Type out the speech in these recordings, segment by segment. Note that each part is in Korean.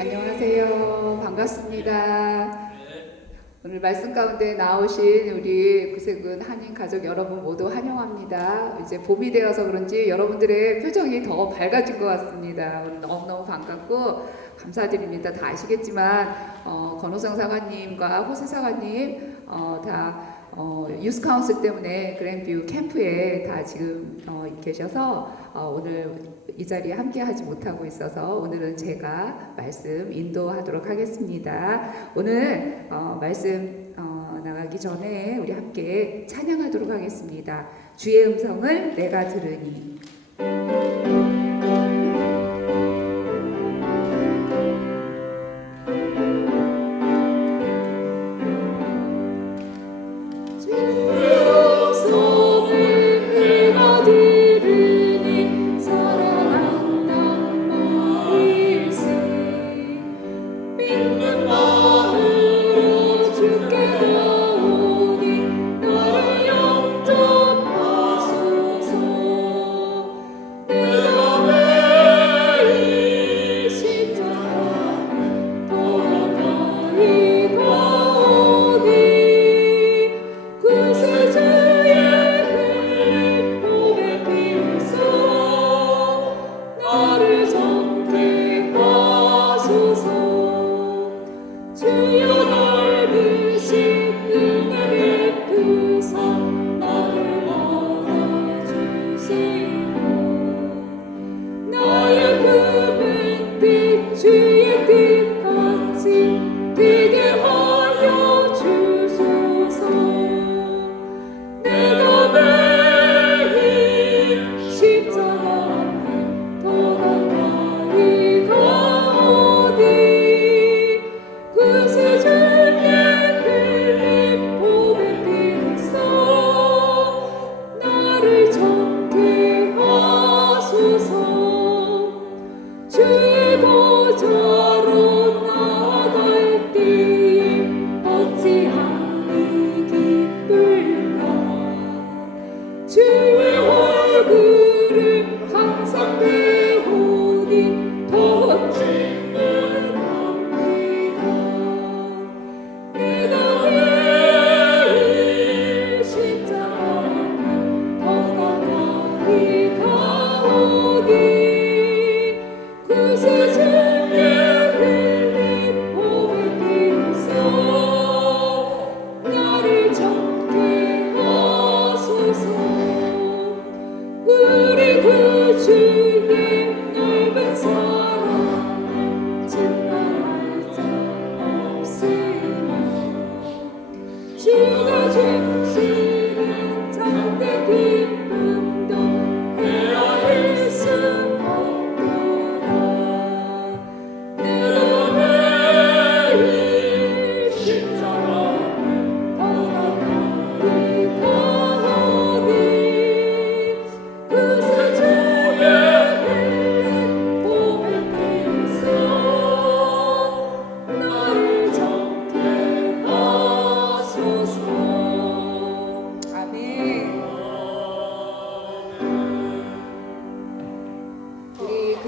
안녕하세요. 반갑습니다. 오늘 말씀 가운데 나오신 우리 구세군 한인 가족 여러분 모두 환영합니다. 이제 봄이 되어서 그런지 여러분들의 표정이 더 밝아진 것 같습니다. 오늘 너무너무 반갑고 감사드립니다. 다 아시겠지만 권호성 사관님과 호세 사관님 다 유스 카운슬 때문에 그랜뷰 캠프에 다 지금 계셔서 오늘 이 자리에 함께 하지 못하고 있어서 오늘은 제가 말씀 인도하도록 하겠습니다. 오늘 말씀 나가기 전에 우리 함께 찬양하도록 하겠습니다. 주의 음성을 내가 들으니.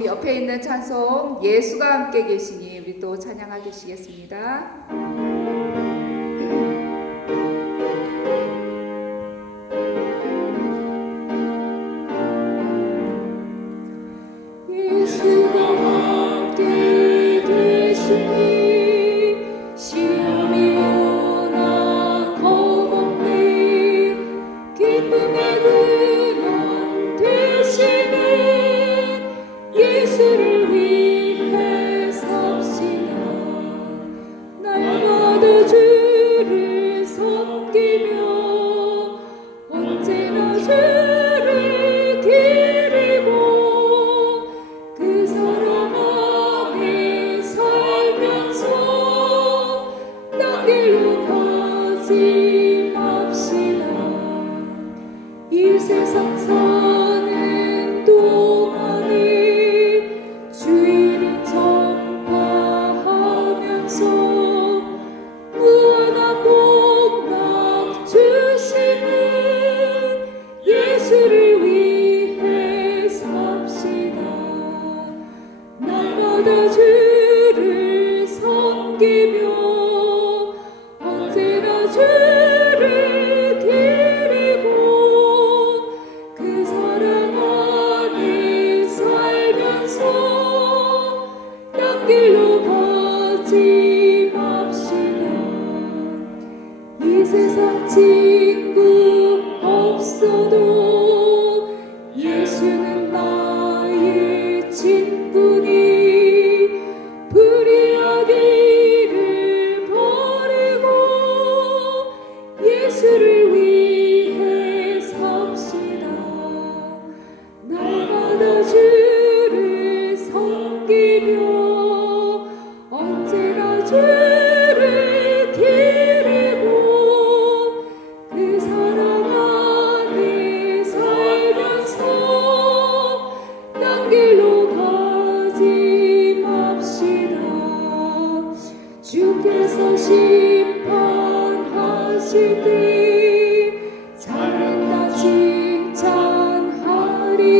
옆에 있는 찬송 예수가 함께 계시니 우리 또 찬양하시겠습니다. 이 세상 사는 동안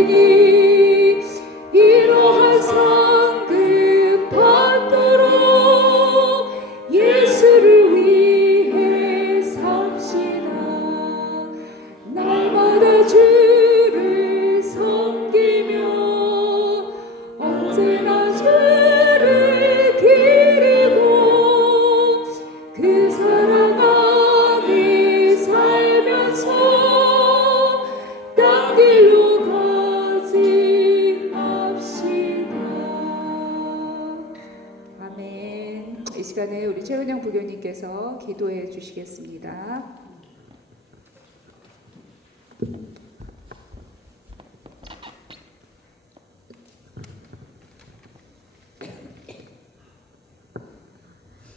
드리니 이러한 상급 받도록 예수를 위해 삽시다. 날마다 주를 섬기며 언제나 주를 기리고 그 사랑 안에 살면서 딴 길로 가지 맙시다. 아멘. 이 시간에 우리 최은영 부교님께서 기도해 주시겠습니다.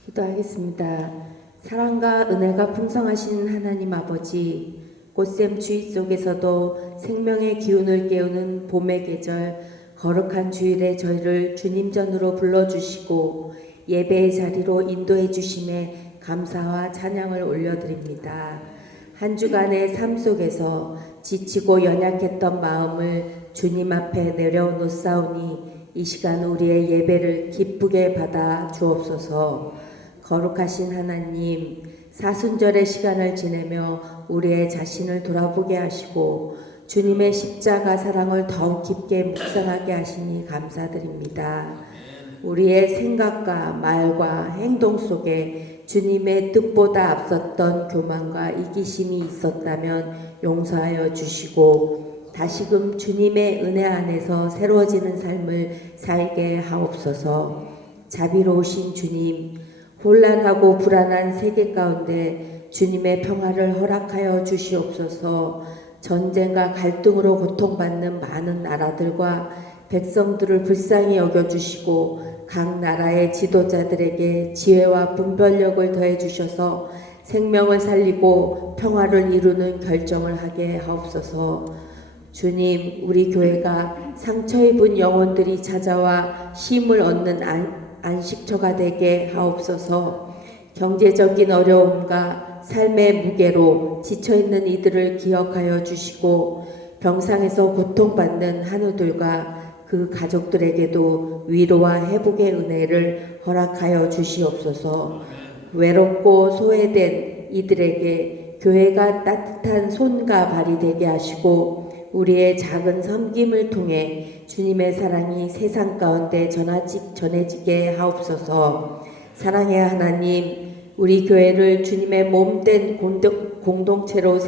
기도하겠습니다. 사랑과 은혜가 풍성하신 하나님 아버지, 꽃샘 추위 속에서도 생명의 기운을 깨우는 봄의 계절, 거룩한 주일에 저희를 주님 전으로 불러주시고 예배의 자리로 인도해 주심에 감사와 찬양을 올려드립니다. 한 주간의 삶 속에서 지치고 연약했던 마음을 주님 앞에 내려놓사오니 이 시간 우리의 예배를 기쁘게 받아 주옵소서. 거룩하신 하나님, 사순절의 시간을 지내며 우리의 자신을 돌아보게 하시고 주님의 십자가 사랑을 더욱 깊게 묵상하게 하시니 감사드립니다. 우리의 생각과 말과 행동 속에 주님의 뜻보다 앞섰던 교만과 이기심이 있었다면 용서하여 주시고 다시금 주님의 은혜 안에서 새로워지는 삶을 살게 하옵소서. 자비로우신 주님, 혼란하고 불안한 세계 가운데 주님의 평화를 허락하여 주시옵소서. 전쟁과 갈등으로 고통받는 많은 나라들과 백성들을 불쌍히 여겨주시고 각 나라의 지도자들에게 지혜와 분별력을 더해 주셔서 생명을 살리고 평화를 이루는 결정을 하게 하옵소서. 주님, 우리 교회가 상처 입은 영혼들이 찾아와 쉼을 얻는 안식처가 되게 하옵소서. 경제적인 어려움과 삶의 무게로 지쳐있는 이들을 기억하여 주시고 병상에서 고통받는 한우들과 그 가족들에게도 위로와 회복의 은혜를 허락하여 주시옵소서. 외롭고 소외된 이들에게 교회가 따뜻한 손과 발이 되게 하시고 우리의 작은 섬김을 통해 주님의 사랑이 세상 가운데 전해지게 하옵소서. 사랑의 하나님, 우리 교회를 주님의 몸된 공동체로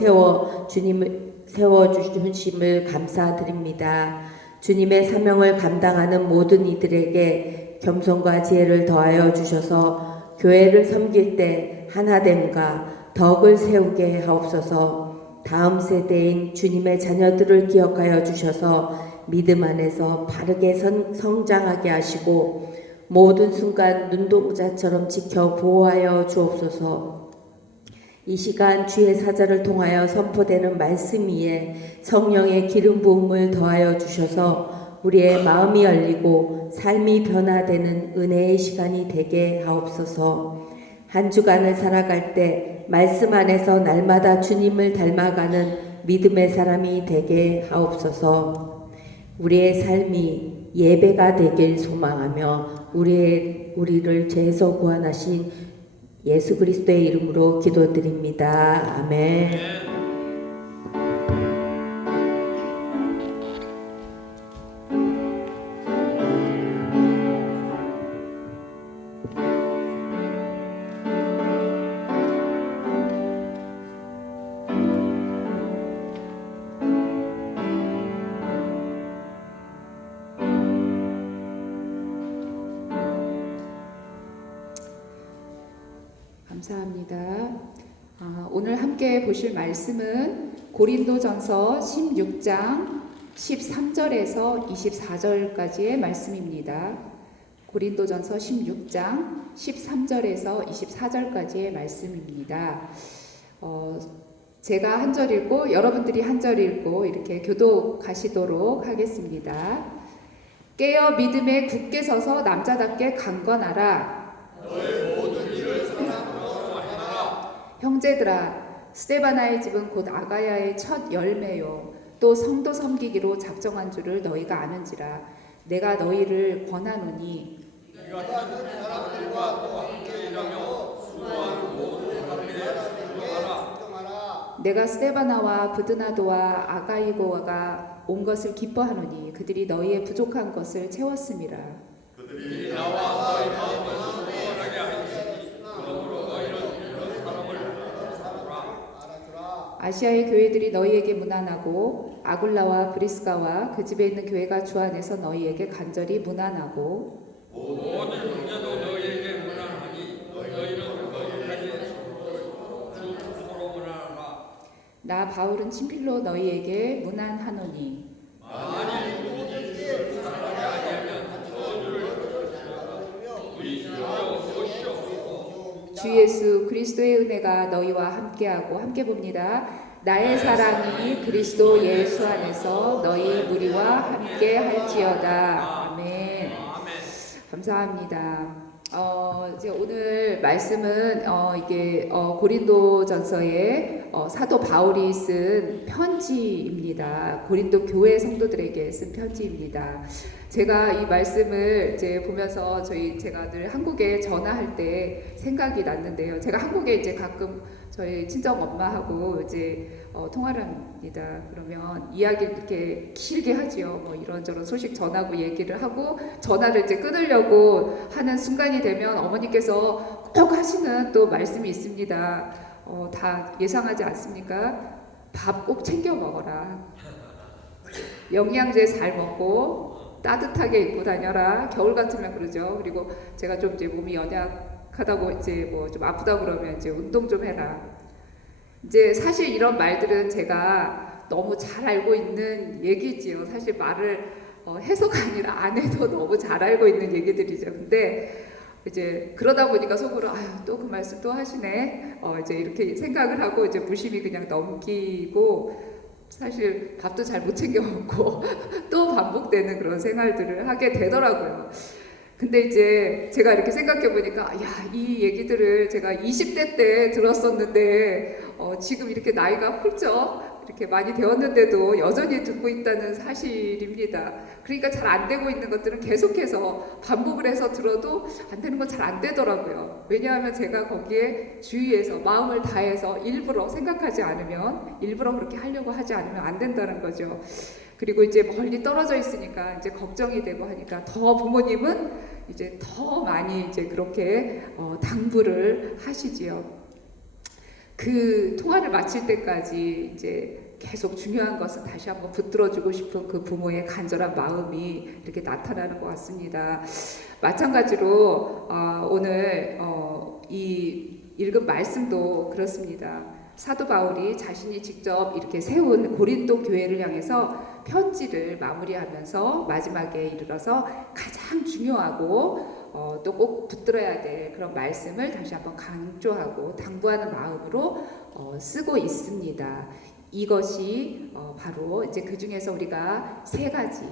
세워주심을 감사드립니다. 주님의 사명을 감당하는 모든 이들에게 겸손과 지혜를 더하여 주셔서 교회를 섬길 때 하나됨과 덕을 세우게 하옵소서. 다음 세대인 주님의 자녀들을 기억하여 주셔서 믿음 안에서 바르게 성장하게 하시고 모든 순간 눈동자처럼 지켜 보호하여 주옵소서. 이 시간 주의 사자를 통하여 선포되는 말씀 위에 성령의 기름 부음을 더하여 주셔서 우리의 마음이 열리고 삶이 변화되는 은혜의 시간이 되게 하옵소서. 한 주간을 살아갈 때 말씀 안에서 날마다 주님을 닮아가는 믿음의 사람이 되게 하옵소서. 우리의 삶이 예배가 되길 소망하며 우리를 죄에서 구원하신 예수 그리스도의 이름으로 기도드립니다. 아멘. 감사합니다. 오늘 함께 보실 말씀은 고린도전서 16장 13절에서 24절까지의 말씀입니다. 고린도전서 16장 13절에서 24절까지의 말씀입니다. 제가 한 절 읽고 여러분들이 한 절 읽고 이렇게 교독하시도록 하겠습니다. 깨어 믿음에 굳게 서서 남자답게 강건하라. 너의 모든 일을 사랑으로 잘하라. 형제들아, 스데바나의 집은 곧 아가야의 첫 열매요. 또 또 성도 섬기기로 작정한 줄을 너희가 아는지라. 내가 너희를 권하노니 네가 다른 사람들과 또 함께 일하며 수고하는 모든 사람들의 수고하라. 내가 스데바나와 브드나도와 아가이고가 온 것을 기뻐하노니 그들이 너희의 부족한 것을 채웠음이라. 그들이 나와 너희 마음을 수고하게 하였으니 그러므로 너희는 이런 사람을 알아주라. 아시아의 교회들이 너희에게 무난하고 아굴라와 브리스가와 그 집에 있는 교회가 주 안에서 너희에게 간절히 무난하고 모든 형제도 너희에게 무난하니 너희는 너희까지 서로 무난하라. 나 바울은 친필로 너희에게 무난하노니 만일 누구든지 사랑하게 아니하면 저주를 의심하여 보시옵소서. 주 예수 그리스도의 은혜가 너희와 함께하고 함께 봅니다. 나의 사랑이 그리스도 예수 안에서 너희 무리와 함께 할지어다. 아멘. 감사합니다. 이제 오늘 말씀은 이게 고린도전서에 사도 바울이 쓴 편지입니다. 고린도 교회 성도들에게 쓴 편지입니다. 제가 이 말씀을 이제 보면서 제가 늘 한국에 전화할 때 생각이 났는데요. 제가 한국에 이제 가끔 저희 친정 엄마하고 이제 통화를 합니다. 그러면 이야기를 이렇게 길게 하지요. 뭐 이런저런 소식 전하고 얘기를 하고 전화를 이제 끊으려고 하는 순간이 되면 어머니께서 꼭 하시는 또 말씀이 있습니다. 다 예상하지 않습니까? 밥 꼭 챙겨 먹어라. 영양제 잘 먹고 따뜻하게 입고 다녀라. 겨울 같으면 그러죠. 그리고 제가 좀 이제 몸이 연약하다고 이제 뭐 좀 아프다고 그러면 이제 운동 좀 해라. 이제 사실 이런 말들은 제가 너무 잘 알고 있는 얘기지요. 사실 말을 해서가 아니라 안 해도 너무 잘 알고 있는 얘기들이죠. 근데 이제 그러다 보니까 속으로 아유 또 그 말씀 또 하시네. 이제 이렇게 생각을 하고 이제 무심히 그냥 넘기고 사실 밥도 잘 못 챙겨 먹고 또 반복되는 그런 생활들을 하게 되더라고요. 근데 이제 제가 이렇게 생각해 보니까 야, 이 얘기들을 제가 20대 때 들었었는데 지금 이렇게 나이가 훌쩍 이렇게 많이 되었는데도 여전히 듣고 있다는 사실입니다. 그러니까 잘 안 되고 있는 것들은 계속해서 반복을 해서 들어도 안 되는 건 잘 안 되더라고요. 왜냐하면 제가 거기에 주의해서 마음을 다해서 일부러 생각하지 않으면 일부러 그렇게 하려고 하지 않으면 안 된다는 거죠. 그리고 이제 멀리 떨어져 있으니까 이제 걱정이 되고 하니까 더 부모님은 이제 더 많이 이제 그렇게 당부를 하시지요. 그 통화를 마칠 때까지 이제 계속 중요한 것은 다시 한번 붙들어주고 싶은 그 부모의 간절한 마음이 이렇게 나타나는 것 같습니다. 마찬가지로 오늘 이 읽은 말씀도 그렇습니다. 사도 바울이 자신이 직접 이렇게 세운 고린도 교회를 향해서 편지를 마무리하면서 마지막에 이르러서 가장 중요하고 또 꼭 붙들어야 될 그런 말씀을 다시 한번 강조하고 당부하는 마음으로 쓰고 있습니다. 이것이 바로 이제 그 중에서 우리가 세 가지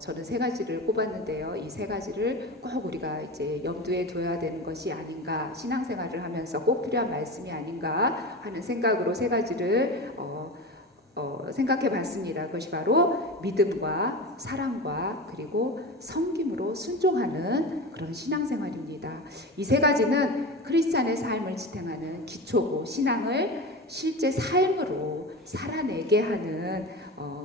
저는 세 가지를 꼽았는데요. 이 세 가지를 꼭 우리가 이제 염두에 둬야 되는 것이 아닌가, 신앙생활을 하면서 꼭 필요한 말씀이 아닌가 하는 생각으로 세 가지를 생각해 봤습니다. 그것이 바로 믿음과 사랑과 그리고 섬김으로 순종하는 그런 신앙생활입니다. 이 세 가지는 크리스찬의 삶을 지탱하는 기초고 신앙을 실제 삶으로 살아내게 하는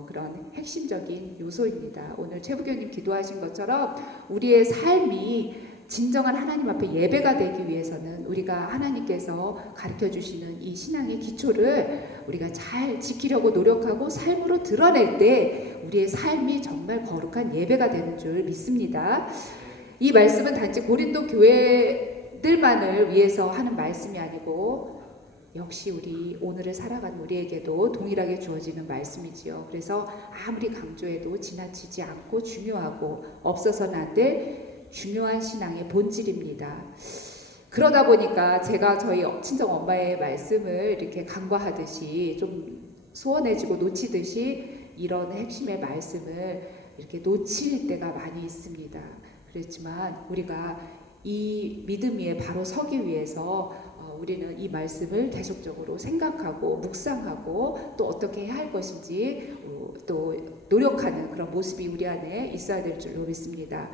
그런 핵심적인 요소입니다. 오늘 최부교님 기도하신 것처럼 우리의 삶이 진정한 하나님 앞에 예배가 되기 위해서는 우리가 하나님께서 가르쳐 주시는 이 신앙의 기초를 우리가 잘 지키려고 노력하고 삶으로 드러낼 때 우리의 삶이 정말 거룩한 예배가 되는 줄 믿습니다. 이 말씀은 단지 고린도 교회들만을 위해서 하는 말씀이 아니고 역시 우리 오늘을 살아가는 우리에게도 동일하게 주어지는 말씀이지요. 그래서 아무리 강조해도 지나치지 않고 중요하고 없어서는 안 될 중요한 신앙의 본질입니다. 그러다 보니까 제가 저희 친정 엄마의 말씀을 이렇게 간과하듯이 좀 소원해지고 놓치듯이 이런 핵심의 말씀을 이렇게 놓칠 때가 많이 있습니다. 그렇지만 우리가 이 믿음 위에 바로 서기 위해서 우리는 이 말씀을 계속적으로 생각하고 묵상하고 또 어떻게 해야 할 것인지 또 노력하는 그런 모습이 우리 안에 있어야 될 줄로 믿습니다.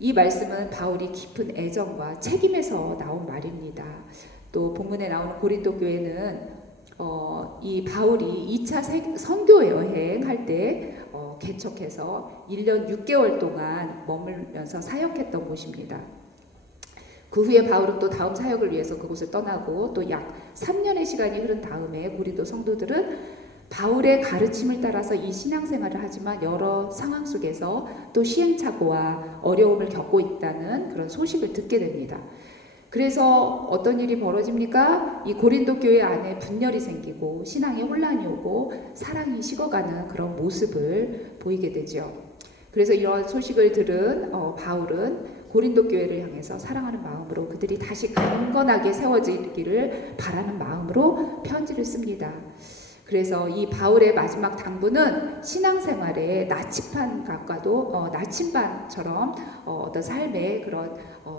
이 말씀은 바울이 깊은 애정과 책임에서 나온 말입니다. 또 본문에 나오는 고린도 교회는 이 바울이 2차 선교 여행할 때 개척해서 1년 6개월 동안 머물면서 사역했던 곳입니다. 그 후에 바울은 또 다음 사역을 위해서 그곳을 떠나고 또 약 3년의 시간이 흐른 다음에 고린도 성도들은 바울의 가르침을 따라서 이 신앙생활을 하지만 여러 상황 속에서 또 시행착오와 어려움을 겪고 있다는 그런 소식을 듣게 됩니다. 그래서 어떤 일이 벌어집니까? 이 고린도 교회 안에 분열이 생기고 신앙에 혼란이 오고 사랑이 식어가는 그런 모습을 보이게 되죠. 그래서 이런 소식을 들은 바울은 고린도 교회를 향해서 사랑하는 마음으로 그들이 다시 강건하게 세워지기를 바라는 마음으로 편지를 씁니다. 그래서 이 바울의 마지막 당부는 신앙생활의 나침반과도 나침반처럼 어떤 삶의 그런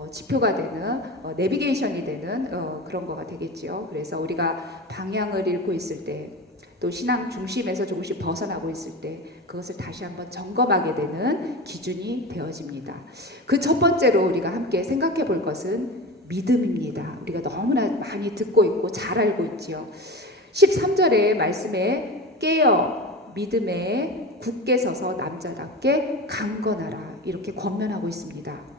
지표가 되는 내비게이션이 되는 그런 거가 되겠죠. 그래서 우리가 방향을 잃고 있을 때 또 신앙 중심에서 조금씩 벗어나고 있을 때 그것을 다시 한번 점검하게 되는 기준이 되어집니다. 그 첫 번째로 우리가 함께 생각해 볼 것은 믿음입니다. 우리가 너무나 많이 듣고 있고 잘 알고 있지요. 13절의 말씀에 깨어 믿음에 굳게 서서 남자답게 강건하라 이렇게 권면하고 있습니다.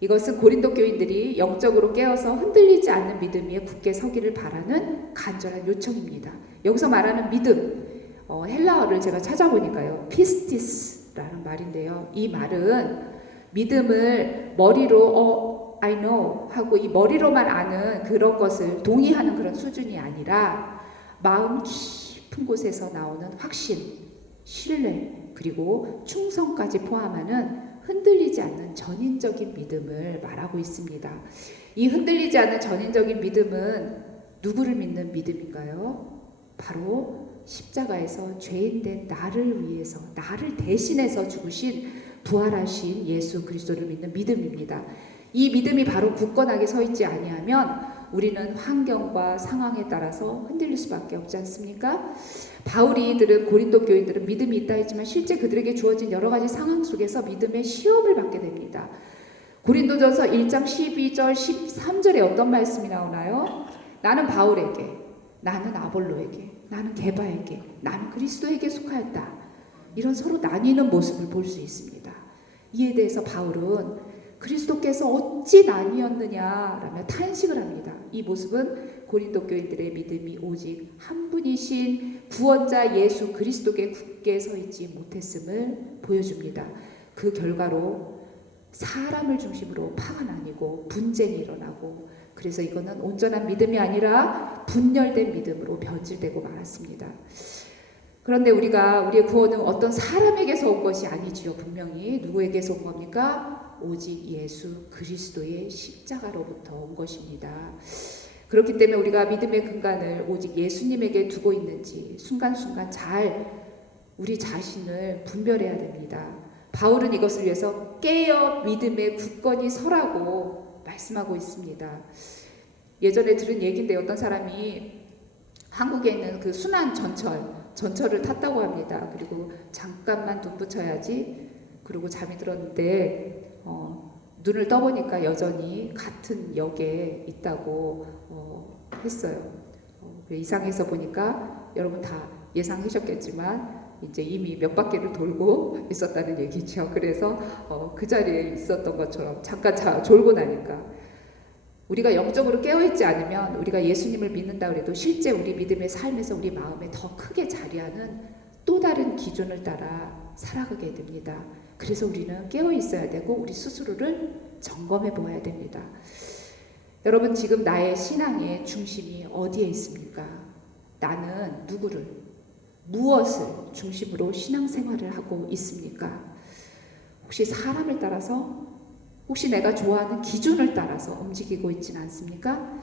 이것은 고린도 교인들이 영적으로 깨어서 흔들리지 않는 믿음 위에 굳게 서기를 바라는 간절한 요청입니다. 여기서 말하는 믿음, 헬라어를 제가 찾아보니까요, 피스티스라는 말인데요. 이 말은 믿음을 머리로 I know 하고 이 머리로만 아는 그런 것을 동의하는 그런 수준이 아니라 마음 깊은 곳에서 나오는 확신, 신뢰, 그리고 충성까지 포함하는 흔들리지 않는 전인적인 믿음을 말하고 있습니다. 이 흔들리지 않는 전인적인 믿음은 누구를 믿는 믿음인가요? 바로 십자가에서 죄인된 나를 위해서, 나를 대신해서 죽으신 부활하신 예수 그리스도를 믿는 믿음입니다. 이 믿음이 바로 굳건하게 서 있지 아니하면 우리는 환경과 상황에 따라서 흔들릴 수밖에 없지 않습니까? 바울이 이들은 고린도 교인들은 믿음이 있다 했지만 실제 그들에게 주어진 여러 가지 상황 속에서 믿음의 시험을 받게 됩니다. 고린도전서 1장 12절 13절에 어떤 말씀이 나오나요? 나는 바울에게, 나는 아볼로에게, 나는 게바에게, 나는 그리스도에게 속하였다. 이런 서로 나뉘는 모습을 볼 수 있습니다. 이에 대해서 바울은 그리스도께서 어찌 나뉘었느냐라며 탄식을 합니다. 이 모습은 고린도 교인들의 믿음이 오직 한 분이신 구원자 예수 그리스도께 굳게 서 있지 못했음을 보여줍니다. 그 결과로 사람을 중심으로 파가 나뉘고 분쟁이 일어나고 그래서 이거는 온전한 믿음이 아니라 분열된 믿음으로 변질되고 말았습니다. 그런데 우리의 구원은 어떤 사람에게서 온 것이 아니지요. 분명히 누구에게서 온 겁니까? 오직 예수 그리스도의 십자가로부터 온 것입니다. 그렇기 때문에 우리가 믿음의 근간을 오직 예수님에게 두고 있는지 순간순간 잘 우리 자신을 분별해야 됩니다. 바울은 이것을 위해서 깨어 믿음에 굳건히 서라고 말씀하고 있습니다. 예전에 들은 얘기인데 어떤 사람이 한국에 있는 그 순환 전철을 탔다고 합니다. 그리고 잠깐만 눈 붙여야지 그러고 잠이 들었는데 눈을 떠보니까 여전히 같은 역에 있다고 했어요. 이상해서 보니까 여러분 다 예상하셨겠지만 이제 이미 몇 바퀴를 돌고 있었다는 얘기죠. 그래서 그 자리에 있었던 것처럼 잠깐 졸고 나니까 우리가 영적으로 깨어있지 않으면 우리가 예수님을 믿는다 그래도 실제 우리 믿음의 삶에서 우리 마음에 더 크게 자리하는 또 다른 기준을 따라 살아가게 됩니다. 그래서 우리는 깨어있어야 되고 우리 스스로를 점검해 보아야 됩니다. 여러분 지금 나의 신앙의 중심이 어디에 있습니까? 나는 누구를, 무엇을 중심으로 신앙생활을 하고 있습니까? 혹시 사람을 따라서, 혹시 내가 좋아하는 기준을 따라서 움직이고 있지는 않습니까?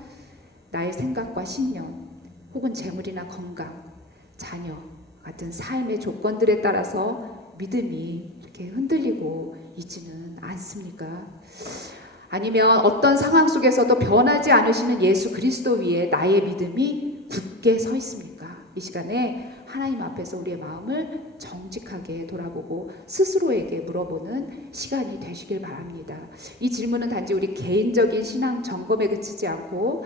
나의 생각과 신념, 혹은 재물이나 건강, 자녀 같은 삶의 조건들에 따라서 믿음이 이렇게 흔들리고 있지는 않습니까? 아니면 어떤 상황 속에서도 변하지 않으시는 예수 그리스도 위에 나의 믿음이 굳게 서 있습니까? 이 시간에 하나님 앞에서 우리의 마음을 정직하게 돌아보고 스스로에게 물어보는 시간이 되시길 바랍니다. 이 질문은 단지 우리 개인적인 신앙 점검에 그치지 않고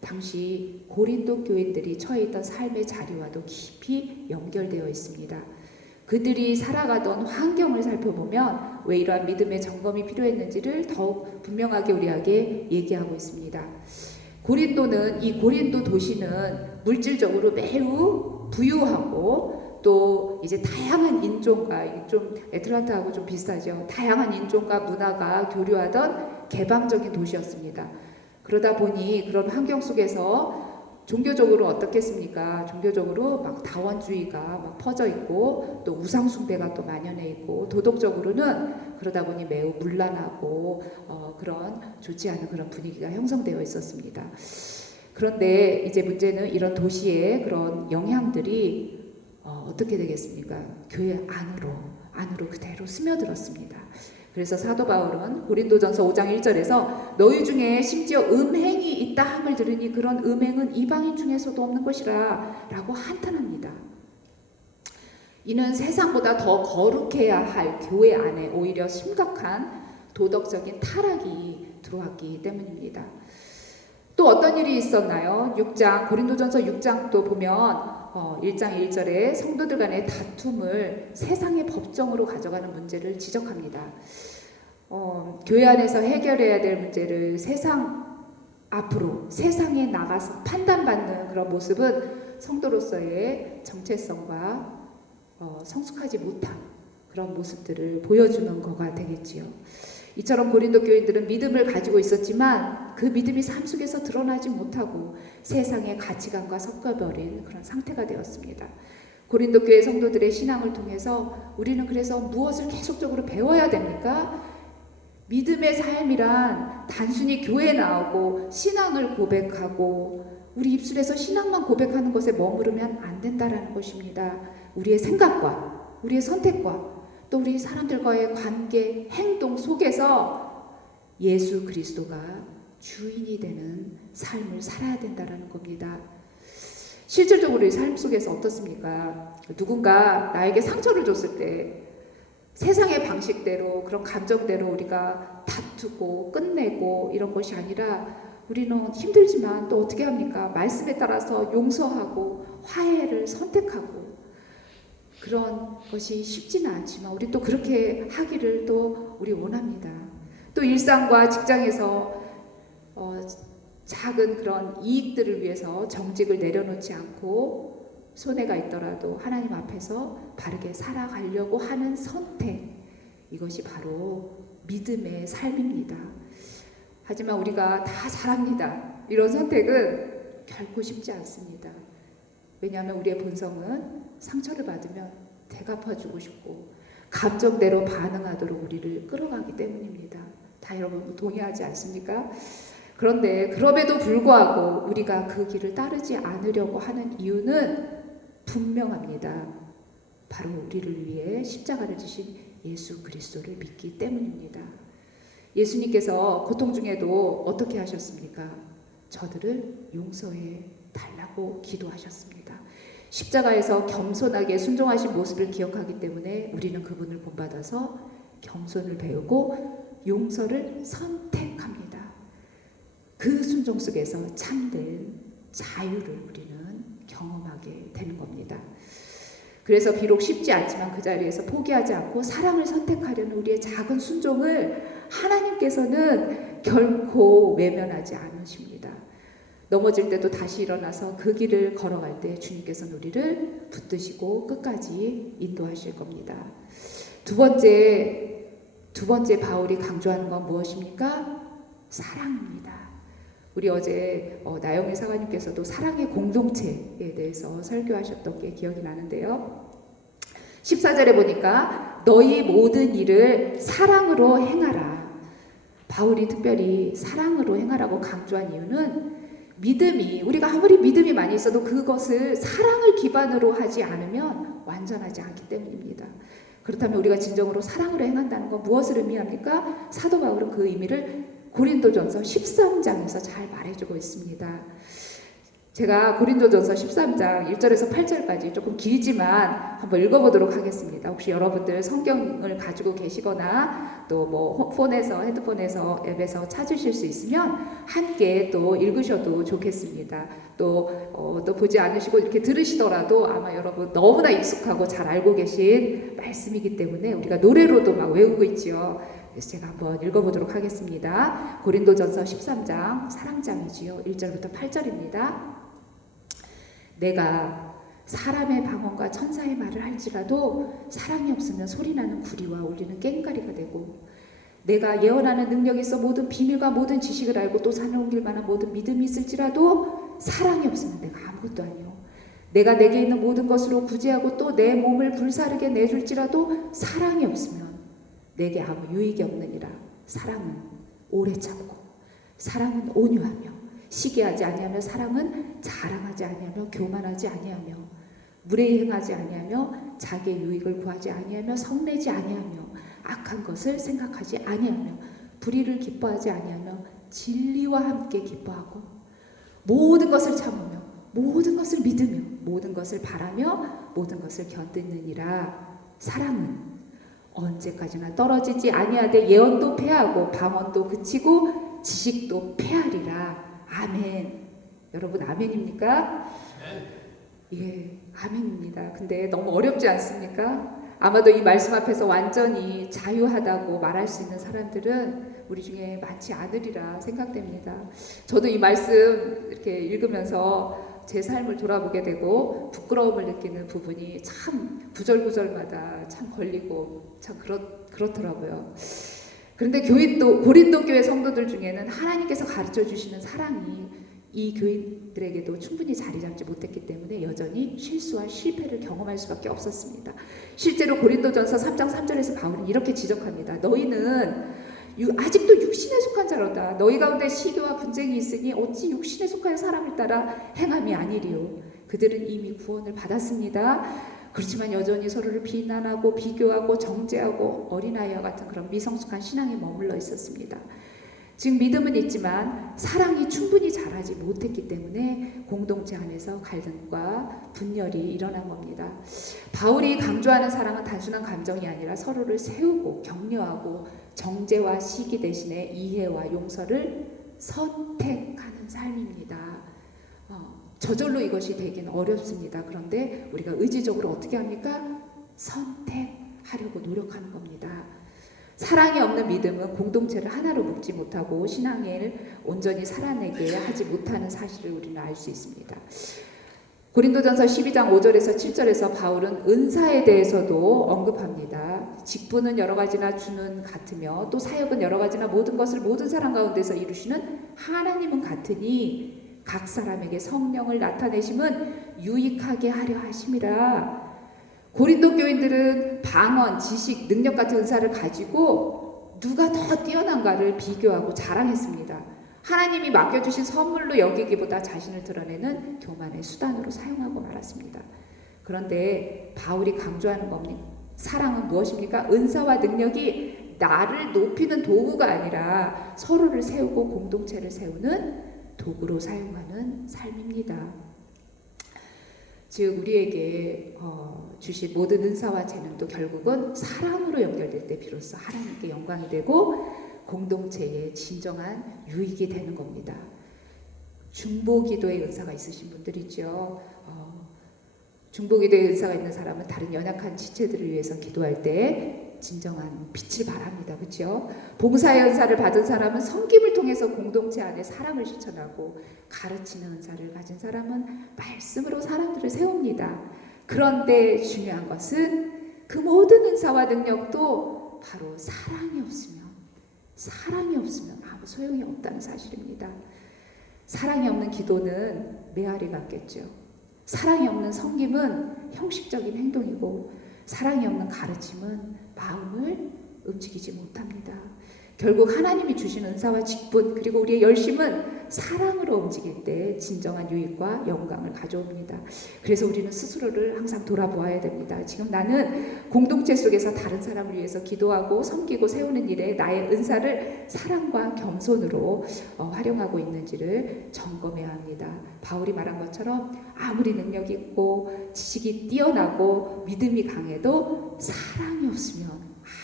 당시 고린도 교인들이 처해 있던 삶의 자리와도 깊이 연결되어 있습니다. 그들이 살아가던 환경을 살펴보면 왜 이러한 믿음의 점검이 필요했는지를 더욱 분명하게 우리에게 얘기하고 있습니다. 이 고린도 도시는 물질적으로 매우 부유하고 또 이제 다양한 인종과, 좀 애틀란타하고 좀 비슷하죠. 다양한 인종과 문화가 교류하던 개방적인 도시였습니다. 그러다 보니 그런 환경 속에서 종교적으로 어떻겠습니까? 종교적으로 막 다원주의가 막 퍼져 있고 또 우상숭배가 또 만연해 있고, 도덕적으로는 그러다 보니 매우 문란하고 그런 좋지 않은 그런 분위기가 형성되어 있었습니다. 그런데 이제 문제는 이런 도시의 그런 영향들이 어떻게 되겠습니까? 교회 안으로 그대로 스며들었습니다. 그래서 사도 바울은 고린도전서 5장 1절에서 너희 중에 심지어 음행이 있다 함을 들으니 그런 음행은 이방인 중에서도 없는 것이라 라고 한탄합니다. 이는 세상보다 더 거룩해야 할 교회 안에 오히려 심각한 도덕적인 타락이 들어왔기 때문입니다. 또 어떤 일이 있었나요? 고린도전서 6장 또 보면 1장 1절에 성도들 간의 다툼을 세상의 법정으로 가져가는 문제를 지적합니다. 교회 안에서 해결해야 될 문제를 세상에 나가서 판단받는 그런 모습은 성도로서의 정체성과 성숙하지 못한 그런 모습들을 보여주는 거가 되겠지요. 이처럼 고린도 교인들은 믿음을 가지고 있었지만 그 믿음이 삶 속에서 드러나지 못하고 세상의 가치관과 섞여버린 그런 상태가 되었습니다. 고린도 교회 성도들의 신앙을 통해서 우리는 그래서 무엇을 계속적으로 배워야 됩니까? 믿음의 삶이란 단순히 교회에 나오고 신앙을 고백하고 우리 입술에서 신앙만 고백하는 것에 머무르면 안 된다라는 것입니다. 우리의 생각과 우리의 선택과 또 우리 사람들과의 관계, 행동 속에서 예수 그리스도가 주인이 되는 삶을 살아야 된다는 겁니다. 실질적으로 이 삶 속에서 어떻습니까? 누군가 나에게 상처를 줬을 때 세상의 방식대로 그런 감정대로 우리가 다투고 끝내고 이런 것이 아니라 우리는 힘들지만 또 어떻게 합니까? 말씀에 따라서 용서하고 화해를 선택하고, 그런 것이 쉽지는 않지만 우리 또 그렇게 하기를 또 우리 원합니다. 또 일상과 직장에서 작은 그런 이익들을 위해서 정직을 내려놓지 않고 손해가 있더라도 하나님 앞에서 바르게 살아가려고 하는 선택, 이것이 바로 믿음의 삶입니다. 하지만 우리가 다 잘합니다. 이런 선택은 결코 쉽지 않습니다. 왜냐하면 우리의 본성은 상처를 받으면 되갚아주고 싶고 감정대로 반응하도록 우리를 끌어가기 때문입니다. 다 여러분 동의하지 않습니까? 그런데 그럼에도 불구하고 우리가 그 길을 따르지 않으려고 하는 이유는 분명합니다. 바로 우리를 위해 십자가를 지신 예수 그리스도를 믿기 때문입니다. 예수님께서 고통 중에도 어떻게 하셨습니까? 저들을 용서해 달라고 기도하셨습니다. 십자가에서 겸손하게 순종하신 모습을 기억하기 때문에 우리는 그분을 본받아서 겸손을 배우고 용서를 선택합니다. 그 순종 속에서 참된 자유를 우리는 경험하게 되는 겁니다. 그래서 비록 쉽지 않지만 그 자리에서 포기하지 않고 사랑을 선택하려는 우리의 작은 순종을 하나님께서는 결코 외면하지 않으십니다. 넘어질 때도 다시 일어나서 그 길을 걸어갈 때 주님께서는 우리를 붙드시고 끝까지 인도하실 겁니다. 두 번째 바울이 강조하는 건 무엇입니까? 사랑입니다. 우리 어제 나영희 사관님께서도 사랑의 공동체에 대해서 설교하셨던 게 기억이 나는데요. 14절에 보니까 너희 모든 일을 사랑으로 행하라. 바울이 특별히 사랑으로 행하라고 강조한 이유는 우리가 아무리 믿음이 많이 있어도 그것을 사랑을 기반으로 하지 않으면 완전하지 않기 때문입니다. 그렇다면 우리가 진정으로 사랑으로 행한다는 건 무엇을 의미합니까? 사도 바울은 그 의미를 고린도전서 13장에서 잘 말해주고 있습니다. 제가 고린도전서 13장 1절에서 8절까지 조금 길지만 한번 읽어보도록 하겠습니다. 혹시 여러분들 성경을 가지고 계시거나 또 뭐 폰에서 핸드폰에서 앱에서 찾으실 수 있으면 함께 또 읽으셔도 좋겠습니다. 또 보지 않으시고 이렇게 들으시더라도 아마 여러분 너무나 익숙하고 잘 알고 계신 말씀이기 때문에 우리가 노래로도 막 외우고 있지요. 그래서 제가 한번 읽어보도록 하겠습니다. 고린도전서 13장 사랑장이지요. 1절부터 8절입니다. 내가 사람의 방언과 천사의 말을 할지라도 사랑이 없으면 소리나는 구리와 울리는 꽹과리가 되고 내가 예언하는 능력이 있어 모든 비밀과 모든 지식을 알고 또 산을 옮길 만한 모든 믿음이 있을지라도 사랑이 없으면 내가 아무것도 아니요 내가 내게 있는 모든 것으로 구제하고 또 내 몸을 불사르게 내줄지라도 사랑이 없으면 내게 아무 유익이 없느니라. 사랑은 오래 참고 사랑은 온유하며 시기하지 아니하며 사랑은 자랑하지 아니하며 교만하지 아니하며 무례히 행하지 아니하며 자기의 유익을 구하지 아니하며 성내지 아니하며 악한 것을 생각하지 아니하며 불의를 기뻐하지 아니하며 진리와 함께 기뻐하고 모든 것을 참으며 모든 것을 믿으며 모든 것을 바라며 모든 것을 견디느니라. 사랑은 언제까지나 떨어지지 아니하되 예언도 패하고 방언도 그치고 지식도 패하리라. 아멘. 여러분 아멘입니까? 예, 아멘입니다. 근데 너무 어렵지 않습니까? 아마도 이 말씀 앞에서 완전히 자유하다고 말할 수 있는 사람들은 우리 중에 많지 않으리라 생각됩니다. 저도 이 말씀 이렇게 읽으면서 제 삶을 돌아보게 되고 부끄러움을 느끼는 부분이 참 구절구절마다 참 걸리고 참 그렇더라고요. 그런데 고린도 교회 성도들 중에는 하나님께서 가르쳐 주시는 사랑이 이 교인들에게도 충분히 자리 잡지 못했기 때문에 여전히 실수와 실패를 경험할 수밖에 없었습니다. 실제로 고린도전서 3장 3절에서 바울은 이렇게 지적합니다. 너희는 아직도 육신에 속한 자로다. 너희 가운데 시기와 분쟁이 있으니 어찌 육신에 속한 사람을 따라 행함이 아니리요. 그들은 이미 구원을 받았습니다. 그렇지만 여전히 서로를 비난하고 비교하고 정죄하고 어린아이와 같은 그런 미성숙한 신앙에 머물러 있었습니다. 즉 믿음은 있지만 사랑이 충분히 자라지 못했기 때문에 공동체 안에서 갈등과 분열이 일어난 겁니다. 바울이 강조하는 사랑은 단순한 감정이 아니라 서로를 세우고 격려하고 정죄와 시기 대신에 이해와 용서를 선택하는 삶입니다. 저절로 이것이 되기는 어렵습니다. 그런데 우리가 의지적으로 어떻게 합니까? 선택하려고 노력하는 겁니다. 사랑이 없는 믿음은 공동체를 하나로 묶지 못하고 신앙을 온전히 살아내게 하지 못하는 사실을 우리는 알 수 있습니다. 고린도전서 12장 5절에서 7절에서 바울은 은사에 대해서도 언급합니다. 직분은 여러 가지나 주는 같으며 또 사역은 여러 가지나 모든 것을 모든 사람 가운데서 이루시는 하나님은 같으니 각 사람에게 성령을 나타내심은 유익하게 하려 하심이라. 고린도 교인들은 방언, 지식, 능력 같은 은사를 가지고 누가 더 뛰어난가를 비교하고 자랑했습니다. 하나님이 맡겨주신 선물로 여기기보다 자신을 드러내는 교만의 수단으로 사용하고 말았습니다. 그런데 바울이 강조하는 겁니다. 사랑은 무엇입니까? 은사와 능력이 나를 높이는 도구가 아니라 서로를 세우고 공동체를 세우는 도구로 사용하는 삶입니다. 즉 우리에게 주신 모든 은사와 재능도 결국은 사랑으로 연결될 때 비로소 하나님께 영광이 되고 공동체의 진정한 유익이 되는 겁니다. 중보기도의 은사가 있으신 분들이죠. 중보기도의 은사가 있는 사람은 다른 연약한 지체들을 위해서 기도할 때 진정한 빛을 발합니다. 그렇죠? 봉사의 은사를 받은 사람은 섬김을 통해서 공동체 안에 사랑을 실천하고 가르치는 은사를 가진 사람은 말씀으로 사람들을 세웁니다. 그런데 중요한 것은 그 모든 은사와 능력도 바로 사랑이 없으면 아무 소용이 없다는 사실입니다. 사랑이 없는 기도는 메아리 같겠죠. 사랑이 없는 섬김은 형식적인 행동이고 사랑이 없는 가르침은 마음을 움직이지 못합니다. 결국 하나님이 주신 은사와 직분 그리고 우리의 열심은 사랑으로 움직일 때 진정한 유익과 영광을 가져옵니다. 그래서 우리는 스스로를 항상 돌아보아야 됩니다. 지금 나는 공동체 속에서 다른 사람을 위해서 기도하고 섬기고 세우는 일에 나의 은사를 사랑과 겸손으로 활용하고 있는지를 점검해야 합니다. 바울이 말한 것처럼 아무리 능력이 있고 지식이 뛰어나고 믿음이 강해도 사랑이 없으면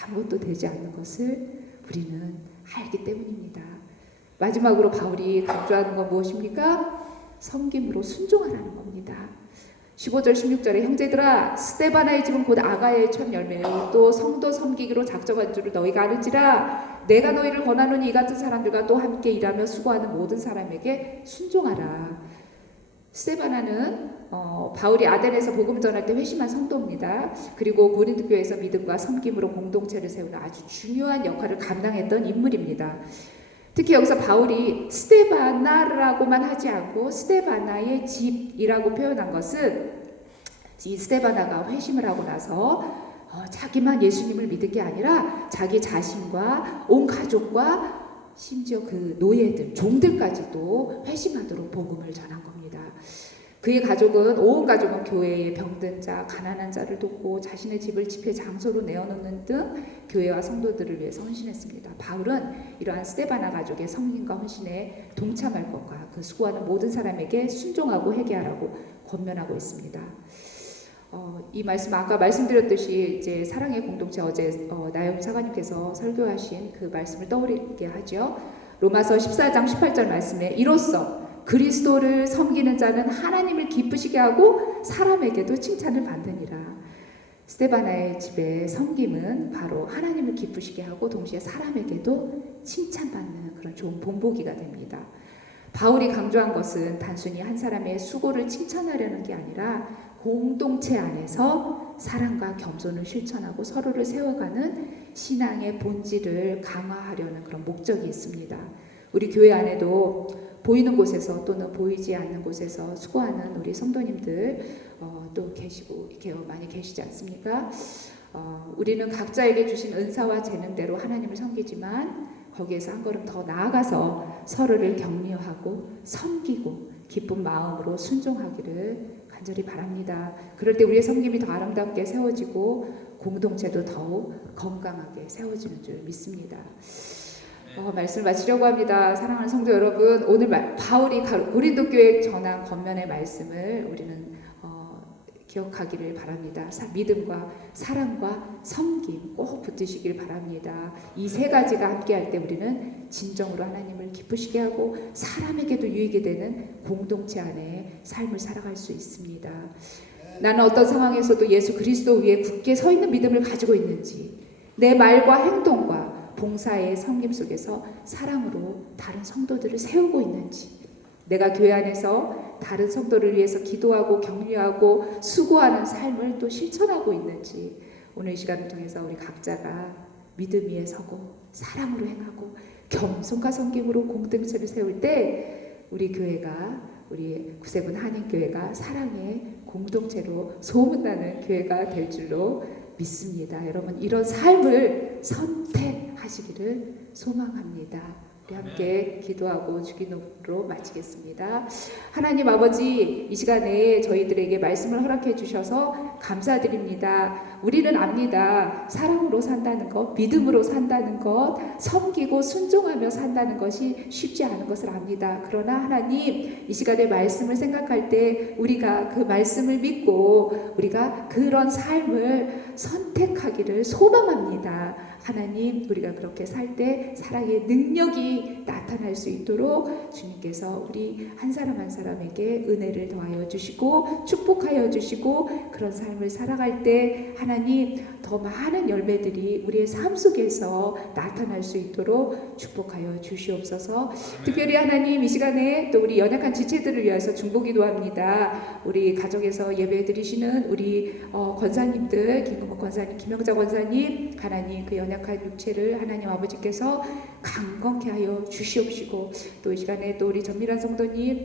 아무것도 되지 않는 것을 우리는 알기 때문입니다. 마지막으로 바울이 강조하는 건 무엇입니까? 섬김으로 순종하라는 겁니다. 15절 16절에 형제들아 스데바나의 집은 곧 아가야의 첫 열매요 또 성도 섬기기로 작정한 줄을 너희가 아는지라 내가 너희를 권하노니 이 같은 사람들과 또 함께 일하며 수고하는 모든 사람에게 순종하라. 스데바나는 바울이 아덴에서 복음을 전할 때 회심한 성도입니다. 그리고 고린도 교회에서 믿음과 섬김으로 공동체를 세우는 아주 중요한 역할을 감당했던 인물입니다. 특히 여기서 바울이 스데바나라고만 하지 않고 스데바나의 집이라고 표현한 것은 이 스데바나가 회심을 하고 나서 자기만 예수님을 믿은 게 아니라 자기 자신과 온 가족과 심지어 그 노예들, 종들까지도 회심하도록 복음을 전한 겁니다. 그의 가족은 온 가족은 교회에 병든 자, 가난한 자를 돕고 자신의 집을 집회 장소로 내어놓는 등 교회와 성도들을 위해서 헌신했습니다. 바울은 이러한 스데바나 가족의 섬김과 헌신에 동참할 것과 그 수고하는 모든 사람에게 순종하고 회개하라고 권면하고 있습니다. 이 말씀 아까 말씀드렸듯이 이제 사랑의 공동체 어제 나영 사관님께서 설교하신 그 말씀을 떠올리게 하죠. 로마서 14장 18절 말씀에 이로써 그리스도를 섬기는 자는 하나님을 기쁘시게 하고 사람에게도 칭찬을 받느니라. 스데바나의 집의 섬김은 바로 하나님을 기쁘시게 하고 동시에 사람에게도 칭찬받는 그런 좋은 본보기가 됩니다. 바울이 강조한 것은 단순히 한 사람의 수고를 칭찬하려는 게 아니라 공동체 안에서 사랑과 겸손을 실천하고 서로를 세워가는 신앙의 본질을 강화하려는 그런 목적이 있습니다. 우리 교회 안에도 보이는 곳에서 또는 보이지 않는 곳에서 수고하는 우리 성도님들 또 계시고 이렇게 많이 계시지 않습니까? 우리는 각자에게 주신 은사와 재능대로 하나님을 섬기지만 거기에서 한 걸음 더 나아가서 서로를 격려하고 섬기고 기쁜 마음으로 순종하기를 간절히 바랍니다. 그럴 때 우리의 섬김이 더 아름답게 세워지고 공동체도 더욱 건강하게 세워지는 줄 믿습니다. 말씀을 마치려고 합니다. 사랑하는 성도 여러분, 오늘 바울이 고린도 교회에 전한 권면의 말씀을 우리는 기억하기를 바랍니다. 믿음과 사랑과 섬김 꼭 붙드시길 바랍니다. 이 세 가지가 함께할 때 우리는 진정으로 하나님을 기쁘시게 하고 사람에게도 유익이 되는 공동체 안에 삶을 살아갈 수 있습니다. 나는 어떤 상황에서도 예수 그리스도 위에 굳게 서 있는 믿음을 가지고 있는지, 내 말과 행동과 봉사의 섬김 속에서 사랑으로 다른 성도들을 세우고 있는지, 내가 교회 안에서 다른 성도를 위해서 기도하고 격려하고 수고하는 삶을 또 실천하고 있는지, 오늘 이 시간을 통해서 우리 각자가 믿음 위에 서고 사랑으로 행하고 겸손과 섬김으로 공동체를 세울 때 우리 교회가, 우리 구세군 한인교회가 사랑의 공동체로 소문나는 교회가 될 줄로 믿습니다. 여러분, 이런 삶을 선택하시기를 소망합니다. 우리 함께 기도하고 주기도로 마치겠습니다. 하나님 아버지, 이 시간에 저희들에게 말씀을 허락해 주셔서 감사드립니다. 우리는 압니다. 사랑으로 산다는 것, 믿음으로 산다는 것, 섬기고 순종하며 산다는 것이 쉽지 않은 것을 압니다. 그러나 하나님, 이 시간에 말씀을 생각할 때 우리가 그 말씀을 믿고 우리가 그런 삶을 선택하기를 소망합니다. 하나님, 우리가 그렇게 살 때 사랑의 능력이 나타날 수 있도록 주님께서 우리 한 사람 한 사람에게 은혜를 더하여 주시고 축복하여 주시고, 그런 삶을 살아갈 때 하나님 더 많은 열매들이 우리의 삶 속에서 나타날 수 있도록 축복하여 주시옵소서. 특별히 하나님, 이 시간에 또 우리 연약한 지체들을 위해서 중보기도합니다. 우리 가정에서 예배 드리시는 우리 권사님들, 김금옥 권사님, 김영자 권사님, 하나님 그 연약한 육체를 하나님 아버지께서 강건케 하여 주시옵시고, 또 이 시간에 또 우리 전밀한 성도님,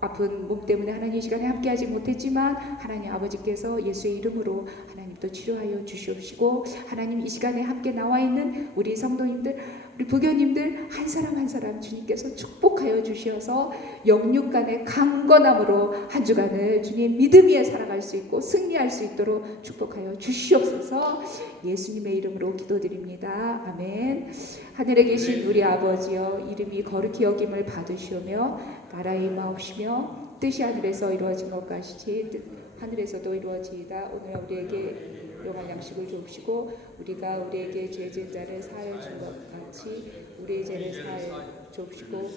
아픈 몸 때문에 하나님 이 시간에 함께하지 못했지만 하나님 아버지께서 예수의 이름으로 하나님 또 치료하여 주시옵시고, 하나님 이 시간에 함께 나와 있는 우리 성도님들 우리 부교님들 한 사람 한 사람 주님께서 축복하여 주셔서 영육간의 강건함으로 한 주간을 주님 믿음 위에 살아갈 수 있고 승리할 수 있도록 축복하여 주시옵소서. 예수님의 이름으로 기도드립니다. 아멘. 하늘에 계신 우리 아버지여, 이름이 거룩히 여김을 받으시오며 나라의 임하옵시며 뜻이 하늘에서 이루어진 것 같이 하늘에서도 이루어지이다. 오늘 우리에게 용할 양식을 주옵시고 우리가 우리에게 죄 지은 자를 사하여 준 것 같이 우리의 죄를 사하여 주옵시고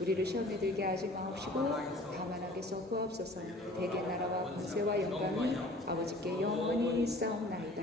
우리를 시험에 들게 하지 마옵시고 다만 악에서 구하옵소서. 대개 나라와 권세와 영광이 아버지께 영원히 있사옵나이다.